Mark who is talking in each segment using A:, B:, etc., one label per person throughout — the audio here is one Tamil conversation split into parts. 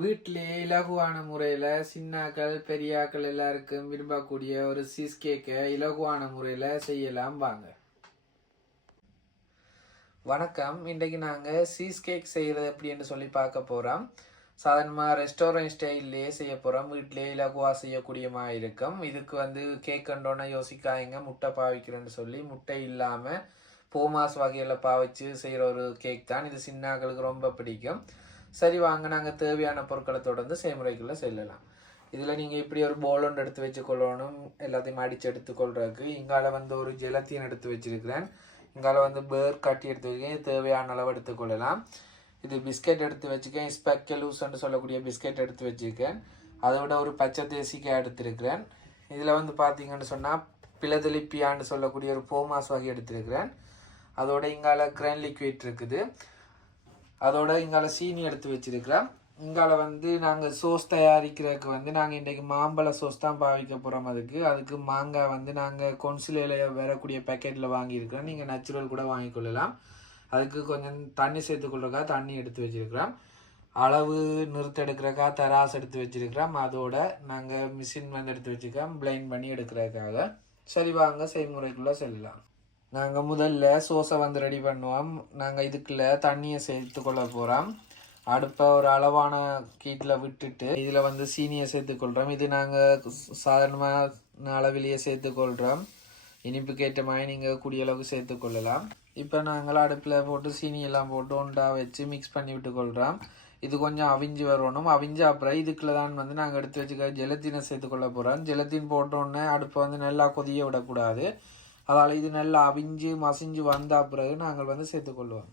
A: வீட்டிலேயே இலகுவான முறையில் சின்னாக்கள் பெரியாக்கள் எல்லாருக்கும் விரும்பக்கூடிய ஒரு சீஸ் கேக்கை இலகுவான முறையில் செய்யலாம் வாங்க. வணக்கம். இன்றைக்கு நாங்கள் சீஸ் கேக் செய்கிறது எப்படின்னு சொல்லி பார்க்க போகிறோம் சாதாரணமாக ரெஸ்டாரண்ட் ஸ்டைல்லையே செய்ய போகிறோம் வீட்டிலேயே இலகுவாக செய்யக்கூடியமாக இருக்கும். இதுக்கு வந்து கேக் கண்டோன்னா யோசிக்காயங்க முட்டை பாவிக்கிறேன்னு சொல்லி முட்டை இல்லாமல் போமாஸ் வகையில் பாவிச்சு செய்கிற ஒரு கேக் தான். இது சின்னாக்களுக்கு ரொம்ப பிடிக்கும். சரி வாங்க நாங்கள் தேவையான பொருட்களை தொடர்ந்து செய்முறைக்குள்ளே செல்லலாம். இதில் நீங்கள் இப்படி ஒரு போல் ஒன்று எடுத்து வச்சுக்கொள்ளணும். எல்லாத்தையும் அடித்து எடுத்துக்கொள்றதுக்கு இங்கால வந்து ஒரு ஜெலத்தியன் எடுத்து வச்சுருக்கிறேன். இங்கால வந்து பேர் கட்டி எடுத்து வச்சுக்கேன் தேவையான அளவு எடுத்துக்கொள்ளலாம் இது பிஸ்கெட் எடுத்து வச்சுக்கேன் ஸ்பெக்கலூஸ்ன்னு சொல்லக்கூடிய பிஸ்கெட் எடுத்து வச்சுருக்கேன். அதை விட ஒரு பச்சை தேசிக்காய் எடுத்திருக்கிறேன். இதில் வந்து பார்த்தீங்கன்னு சொன்னால் பிளதலிப்பியான்னு சொல்லக்கூடிய ஒரு போமாஸ் வகை எடுத்திருக்கிறேன். அதோட இங்கால கிரைன் லிக்விட் இருக்குது. அதோட இங்கால சீனி எடுத்து வச்சிருக்கிறோம் இங்கால வந்து நாங்கள் சோஸ் தயாரிக்கிறதுக்கு வந்து நாங்கள் இன்றைக்கி மாம்பழ சோஸ் தான் பாவிக்க போகிறோம் அதுக்கு. அதுக்கு மாங்காய் வந்து நாங்கள் கொன்சிலையில் வரக்கூடிய பேக்கெட்டில் வாங்கியிருக்கிறோம். நீங்கள் நேச்சுரல் கூட வாங்கிக்கொள்ளலாம். அதுக்கு கொஞ்சம் தண்ணி சேர்த்துக்கொள்றக்கா தண்ணி எடுத்து வச்சுருக்கிறோம். அளவு நிறுத்த எடுக்கிறக்கா தராசு எடுத்து வச்சிருக்கிறோம். அதோட நாங்கள் மிஷின் வந்து எடுத்து வச்சுருக்கோம் பிளைண்ட் பண்ணி எடுக்கிறதுக்காக. சரி வாங்க செய்முறைக்குள்ளே செல்லலாம். நாங்கள் முதல்ல சோஸை வந்து ரெடி பண்ணுவோம். நாங்கள் இதுக்குள்ள தண்ணியை சேர்த்து கொள்ள போகிறோம் அடுப்பை ஒரு அளவான கீட்டில் விட்டுட்டு இதில் வந்து சீனியை சேர்த்துக்கொள்கிறோம் இது நாங்கள் சாதாரணமான அளவிலேயே சேர்த்துக்கொள்கிறோம் இனிப்புக்கு ஏற்ற மாதிரி நீங்கள் குடியளவு சேர்த்துக்கொள்ளலாம் இப்போ நாங்கள் அடுப்பில் போட்டு சீனி எல்லாம் போட்டு ஒண்டா வச்சு மிக்ஸ் பண்ணி விட்டுக்கொள்கிறோம் இது கொஞ்சம் அவிஞ்சு வரணும். அவிஞ்ச அப்புறம் இதுக்குள்ள தான் வந்து நாங்கள் எடுத்து வச்சுக்க ஜெலத்தீனை சேர்த்துக்கொள்ள போகிறோம் ஜெலத்தீன் போட்டோன்னே அடுப்பை வந்து நல்லா கொதிய விடக்கூடாது. அதால் இது நல்லா அவிஞ்சு மசிஞ்சு வந்த பிறகு நாங்கள் வந்து சேர்த்துக்கொள்வோம்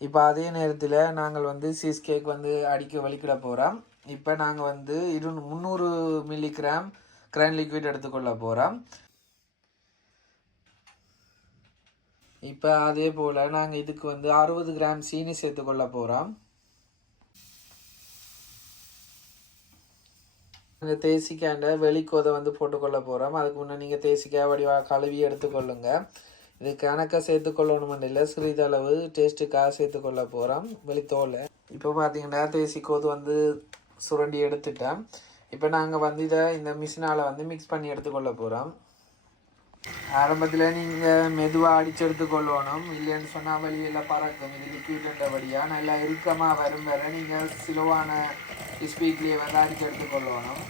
A: இப்போ அதே நேரத்தில் நாங்கள் வந்து சீஸ் கேக் வந்து அடிக்க வலிக்கிட போகிறோம் இப்போ நாங்கள் வந்து இரு முந்நூறு மில்லிகிராம் கிரைன் லிக்விட் எடுத்துக்கொள்ள போகிறோம் இப்போ அதே போல் நாங்கள் இதுக்கு வந்து அறுபது கிராம் சீனி சேர்த்துக்கொள்ள போகிறோம் இந்த தேசிக்காண்ட வெளிக்கோதை வந்து போட்டுக்கொள்ள போகிறோம் அதுக்கு முன்னே நீங்கள் தேசிக்காய் வடிவாக கழுவி எடுத்துக்கொள்ளுங்க இது கணக்காக சேர்த்துக்கொள்ளணும் இல்லை சிறிதளவு டேஸ்ட்டுக்காக சேர்த்துக்கொள்ள போகிறோம் வெளித்தோலை. இப்போ பார்த்தீங்கன்னா தேசிக்கோது வந்து சுரண்டி எடுத்துட்டேன். இப்போ நாங்கள் வந்து இதை இந்த மிஷினால் வந்து மிக்ஸ் பண்ணி எடுத்துக்கொள்ள போகிறோம் ஆரம்பத்தில் நீங்கள் மெதுவாக அடித்து எடுத்துக்கொள்ளணும் இல்லைன்னு சொன்னால் வெளியில் பறக்கும். இது வழியாக நல்லா இறுக்கமாக வரும் வர நீங்கள் சிலுவான ஸ்பீட்லேயே வந்து அடிச்சு எடுத்துக்கொள்ளணும்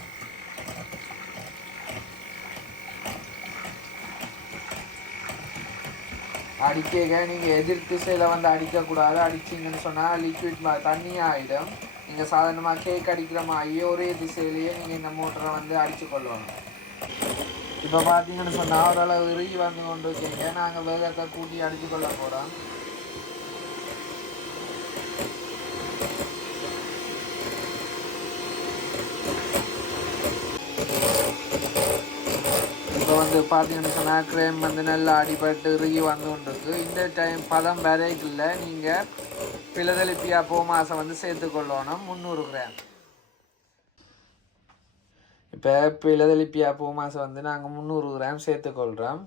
A: அடிக்க நீங்கள் எதிர் திசையில் வந்து அடிக்கக்கூடாது அடிச்சிங்கன்னு சொன்னால் லிக்விட் மா தண்ணி ஆகிடும் நீங்கள் சாதாரணமாக கேக் அடிக்கிற மாதிரியே ஒரே திசையிலேயே நீங்கள் இந்த மோட்டரை வந்து அடித்து கொள்ளணும் இப்போ பார்த்தீங்கன்னு சொன்னால் ஓரளவு இறுகி வந்து கொண்டு இருக்கீங்க நாங்கள் வேகத்தை கூட்டி அடித்து கொள்ள போகிறோம் இப்போ வந்து பார்த்தீங்கன்னு சொன்னால் கிரேம் வந்து நல்லா அடிபட்டு இறுகி வந்து கொண்டிருக்கு இந்த டைம் பதம் வரைக்குள்ள நீங்கள் பிளதலிப்பியா போமாசை வந்து சேர்த்துக்கொள்ளணும் முந்நூறு கிராம் இப்போ பிளதலிப்பியா பூமாசை வந்து நாங்கள் முந்நூறு கிராம் சேர்த்துக்கொள்கிறோம்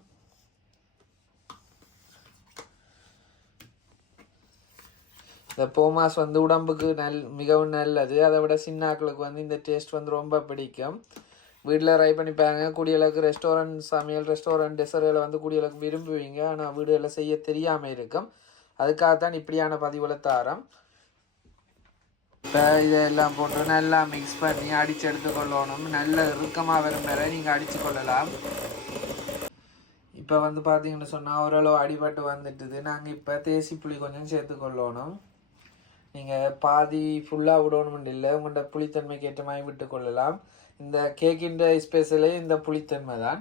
A: இந்த போமாஸ் வந்து உடம்புக்கு நல் மிகவும் நல்லது. அதை விட சின்னாக்களுக்கு வந்து இந்த டேஸ்ட் வந்து ரொம்ப பிடிக்கும். வீட்டில் ட்ரை பண்ணி பாருங்க கூடியளவுக்கு ரெஸ்டாரண்ட் சமையல் ரெஸ்டாரண்ட் டெசர்ட்டில் வந்து கூடியளவுக்கு விரும்புவீங்க. ஆனால் வீடுகளில் செய்ய தெரியாமல் இருக்கும். அதுக்காகத்தான் இப்படியான பதிவுகளை தாரம். இப்போ இதெல்லாம் போட்டு நல்லா மிக்ஸ் பண்ணி அடித்து எடுத்துக்கொள்ளணும் நல்ல இறுக்கமாக வரும் வரை நீங்கள் அடித்து கொள்ளலாம். இப்போ வந்து பார்த்தீங்கன்னு சொன்னால் ஓரளவு அடிபட்டு வந்துட்டுது. நாங்கள் இப்போ தேசி புளி கொஞ்சம் சேர்த்துக்கொள்ளணும் நீங்கள் பாதி ஃபுல்லாக விடணும் இல்லை. உங்கள்கிட்ட புளித்தன்மைக்கு ஏற்ற மாதிரி விட்டுக்கொள்ளலாம் இந்த கேக்கின்ற ஸ்பெஷலே இந்த புளித்தன்மை தான்.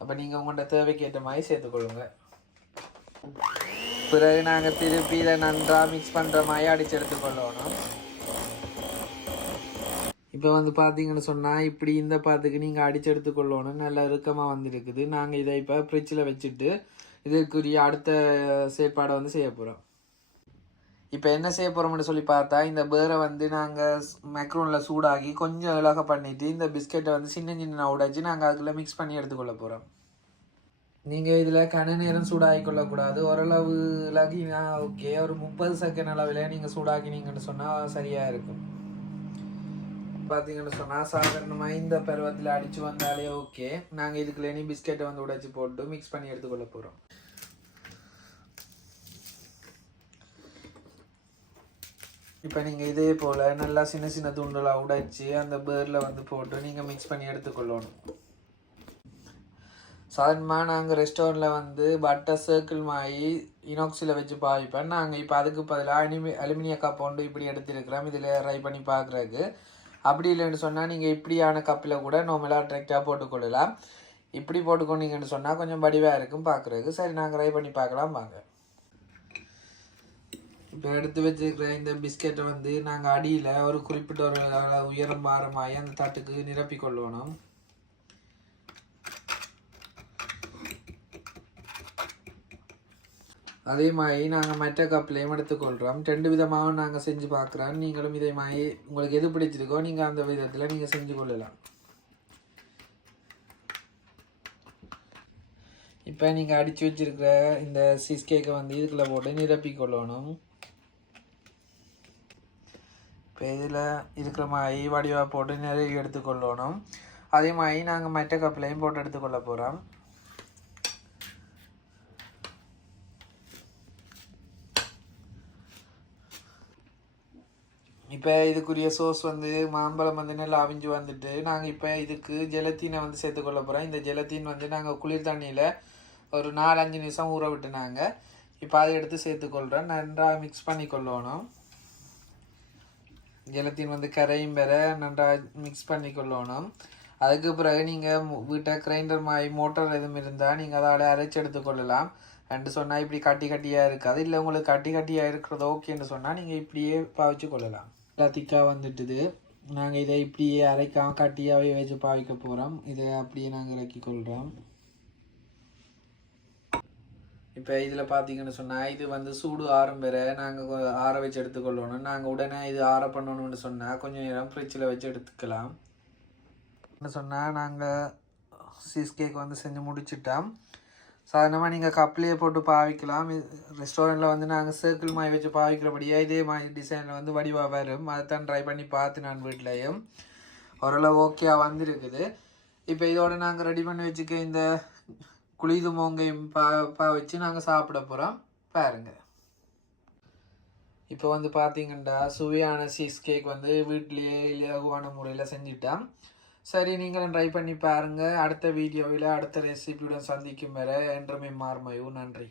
A: அப்போ நீங்கள் உங்கள்கிட்ட தேவைக்கு ஏற்ற மாதிரி சேர்த்துக்கொள்ளுங்க. பிறகு நாங்கள் திருப்பி இதை நன்றாக மிக்ஸ் பண்ணுற மாதிரி அடித்து எடுத்துக்கொள்ளணும். இப்போ வந்து பார்த்தீங்கன்னு சொன்னால் இப்படி இந்த பாத்துக்கு நீங்கள் அடிச்சு எடுத்துக்கொள்ளணும் நல்லா இறுக்கமாக வந்துருக்குது. நாங்கள் இதை இப்போ ஃப்ரிட்ஜில் வச்சுட்டு இதுக்குரிய அடுத்த செயற்பாடை வந்து செய்ய போகிறோம் இப்போ என்ன செய்ய போகிறோம்னு சொல்லி பார்த்தா இந்த பேரை வந்து நாங்கள் மேக்ரோனில் சூடாகி கொஞ்சம் இலக பண்ணிவிட்டு இந்த பிஸ்கெட்டை வந்து சின்ன சின்ன உடைச்சி நாங்கள் அதுக்குள்ளே மிக்ஸ் பண்ணி எடுத்துக்கொள்ள போகிறோம் நீங்கள் இதில் கன நேரம் சூடாகி கொள்ளக்கூடாது. ஓரளவு இலகினா ஓகே ஒரு முப்பது செகண்ட் அளவில் நீங்கள் சூடாக்கினீங்கன்னு சொன்னால் சரியாக இருக்கும். பார்த்தீங்கன்னு சொன்னால் சாதாரணமாக இந்த பருவத்தில் அடித்து வந்தாலே ஓகே நாங்கள் இதுக்குள்ள பிஸ்கெட்டை வந்து உடைச்சி போட்டு மிக்ஸ் பண்ணி எடுத்துக்கொள்ள போகிறோம் இப்போ நீங்கள் இதே போல் நல்லா சின்ன சின்ன துண்டுலாக உடைச்சி அந்த பேரில் வந்து போட்டு நீங்கள் மிக்ஸ் பண்ணி எடுத்துக்கொள்ளணும். சாதாரணமாக நாங்கள் ரெஸ்டாரண்ட்டில் வந்து பட்டர் சர்க்கிள் மாயி இனாக்ஸில் வச்சு பாவிப்பேன். நாங்கள் இப்போ அதுக்கு பதிலாக அலுமி அலுமினிய கப் ஒன்று இப்படி எடுத்துருக்கிறோம். இதில் ட்ரை பண்ணி பார்க்குறதுக்கு அப்படி இல்லைன்னு சொன்னால் நீங்கள் இப்படியான கப்பில் கூட நார்மலாக டிரெக்டாக போட்டுக்கொள்ளலாம். இப்படி போட்டுக்கொண்டீங்கன்னு சொன்னால் கொஞ்சம் வடிவாக இருக்கும் பார்க்குறதுக்கு சரி நாங்கள் ட்ரை பண்ணி பார்க்கலாம் வாங்க. இப்போ எடுத்து வச்சிருக்கிற இந்த பிஸ்கெட்டை வந்து நாங்கள் அடியில் ஒரு குறிப்பிட்ட ஒரு உயரம் பாரமாகி அந்த தட்டுக்கு நிரப்பிக் கொள்ளணும். அதே மாதிரி நாங்கள் மற்ற கப்லேயும் எடுத்துக்கொள்கிறோம் ரெண்டு விதமாகவும் நாங்கள் செஞ்சு பார்க்குறோம். நீங்களும் இதே மாதிரி உங்களுக்கு எது பிடிச்சிருக்கோ நீங்கள் அந்த விதத்தில் நீங்கள் செஞ்சு கொள்ளலாம். இப்போ நீங்கள் அடித்து வச்சிருக்கிற இந்த சீஸ் கேக்கை வந்து இதுக்குள்ளே போட்டு நிரப்பிக் கொள்ளணும். இப்போ இதில் இருக்கிற மாதிரி வடிவாக போட்டு நிறைய எடுத்துக்கொள்ளணும். அதே மாதிரி நாங்கள் மற்ற கப்பிலையும் போட்டு எடுத்துக்கொள்ள போகிறோம் இப்போ இதுக்குரிய சோஸ் வந்து மாம்பழம் வந்து நல்லா அவிஞ்சு வந்துட்டு நாங்கள் இப்போ இதுக்கு ஜெலத்தீனை வந்து சேர்த்துக்கொள்ள போகிறோம் இந்த ஜெலத்தீன் வந்து நாங்கள் குளிர் தண்ணியில் ஒரு நாலஞ்சு நிமிஷம் ஊற விட்டுனாங்க இப்போ அதை எடுத்து சேர்த்துக்கொள்கிறோம் நன்றாக மிக்ஸ் பண்ணி கொள்ளணும் ஜலத்தின் வந்து கரையும் பெற நன்றாக மிக்ஸ் பண்ணி கொள்ளணும். அதுக்கு பிறகு நீங்கள் வீட்டை கிரைண்டர் மாதிரி மோட்டார் எதுவும் இருந்தால் நீங்கள் அதால் அரைச்சி எடுத்துக்கொள்ளலாம் ரெண்டு சொன்னால் இப்படி கட்டி கட்டியாக இருக்காது. இல்லை உங்களுக்கு கட்டி கட்டியாக இருக்கிறது ஓகேன்னு சொன்னால் நீங்கள் இப்படியே பாவிச்சு கொள்ளலாம். திக்காக வந்துட்டுது. நாங்கள் இதை இப்படியே அரைக்காம கட்டியாகவே வச்சு பாவிக்க போகிறோம் இதை அப்படியே நாங்கள் இறக்கி கொள்கிறோம் இப்போ இதில் பார்த்தீங்கன்னு சொன்னால் இது வந்து சூடு ஆறும் பெற நாங்கள் ஆற வச்சு எடுத்துக்கொள்ளணும். நாங்கள் உடனே இது ஆற பண்ணணும்னு சொன்னால் கொஞ்சம் நேரம் ஃப்ரிட்ஜில் வச்சு எடுத்துக்கலாம். என்ன சொன்னால் நாங்கள் சீஸ் கேக் வந்து செஞ்சு முடிச்சிட்டோம். சாதாரணமாக நீங்கள் கப்லேயே போட்டு பாவிக்கலாம். ரெஸ்டாரண்ட்டில் வந்து நாங்கள் சர்க்கிள் மாய் வச்சு பாவிக்கிறபடியாக இதே மாதிரி டிசைனில் வந்து வடிவாக வரும். அதை தான் ட்ரை பண்ணி பார்த்து நான் வீட்லேயும். ஓரளவு ஓகேயாக வந்திருக்குது. இப்போ இதோட நாங்கள் ரெடி பண்ணி வச்சுக்க இந்த குளிது மோங்கையும் பா பா வச்சு நாங்கள் சாப்பிட போகிறோம் பாருங்க. இப்போ வந்து பார்த்தீங்கன்னா சுவையான சீஸ் கேக் வந்து வீட்லேயே இலகுவான முறையில் செஞ்சிட்டோம். சரி நீங்களும் ட்ரை பண்ணி பாருங்கள் அடுத்த வீடியோவில் அடுத்த ரெசிபியுடன் சந்திக்கும் வரை என்றுமே மார்மையும் நன்றி.